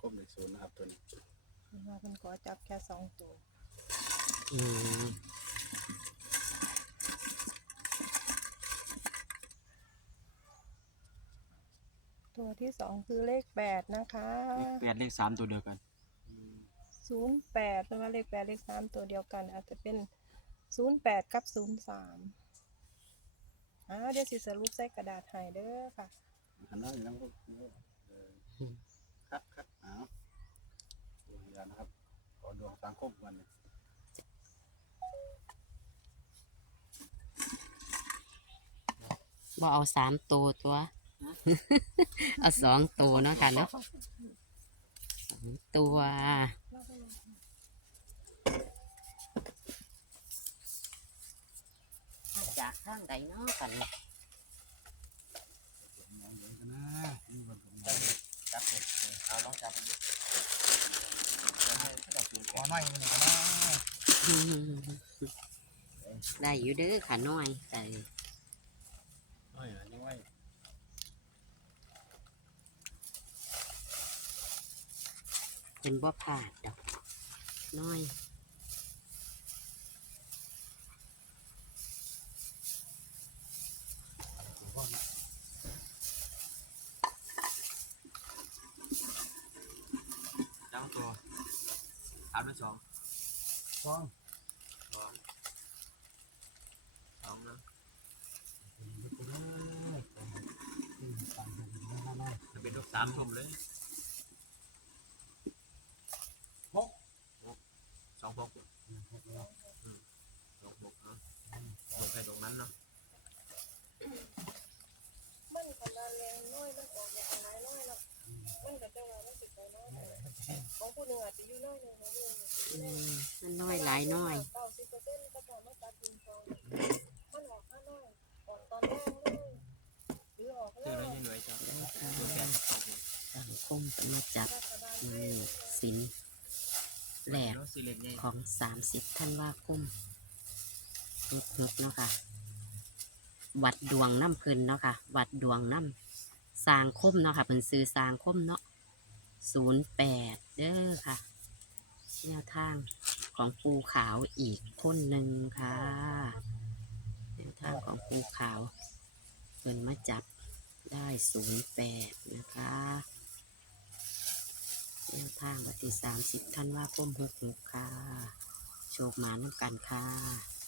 กบในศูนย์นะครับตัวนี้มาเป็นขอจับแค่สองตัวอืมตัวที่สองคือเลขแปดนะคะเลขแปดเลขสามตัวเดียวกันศูนย์แปดเป็นว่าเลขแปดเลขสามตัวเดียวกัน อาจจะเป็นศูนย์แปดกับศูนย์สามอ่าเดี๋ยวสิสรุปใส่กระดาษให้เด้อค่ะ หันหน้าอยู่นั่งก็เออครับครับเอาดูพยานนะครับขอ ดวงสังคมวันนี้บ่เอาสามตัวตัว เอาสองตัวเนาะค่ะเนาะสองตัวมาจากทางใดเนาะกันเนี่ยมองเห็นกันนะนี่มันผมมองจับเลยเอาลองจับดูจะให้เขาจับดู ข อหน่อยหนึ่งนได้อยู่เด้อค่ะน้อยแต่หน่อยอันยังไงเป็นบ่ผาดดอกน้อย จับตัว ถามด้วยสองสองสองสองนะจะเป็นลูกสามชมเลยหกสองหกสองหกเนาะลงแค่ตรงนั้นเนาะ มันขนาดแรงน้อยมันออกมาขนาดน้อยเนาะมันก็จะว่ามันสิไปน้อย ของผู้หนึ่งอาจจะอยู่น้อยหนึ่งของหนึ่งอาจจะอยู่อืน้อยมมันน้อยหลายน้อย เก้าสิบเปอร์เซ็นต์ก็จะมาตัดดินฟองมันออกข้างนอกออกตอนแรกเลยหรือออกเจแล้แล้วยังเหนื่อยจังตัวแค่สองสังคมเป็นมาจับรัฐบาลอืให้มสินแหลกเนาะสี่เหลี่ยมใหญ่ของสามสิบธันวาคมฮึกฮึกเนาะค่ะ วัดดวงน้ำเพิ่นเนาะค่ะ วัดดวงน้ำสร้างคมเนาะค่ะเป็นซื้อสร้างคมเนาะ ศูนย์แปดเด้อค่ะ แนวทางของปูขาวอีกคนหนึ่งค่ะ แนวทางของปูขาวเพิ่นมาจับได้ศูนย์แปดนะคะแนวทางวันที่สามสิบธันวาคมหกหกค่ะ โชคมาน้ำกันค่ะ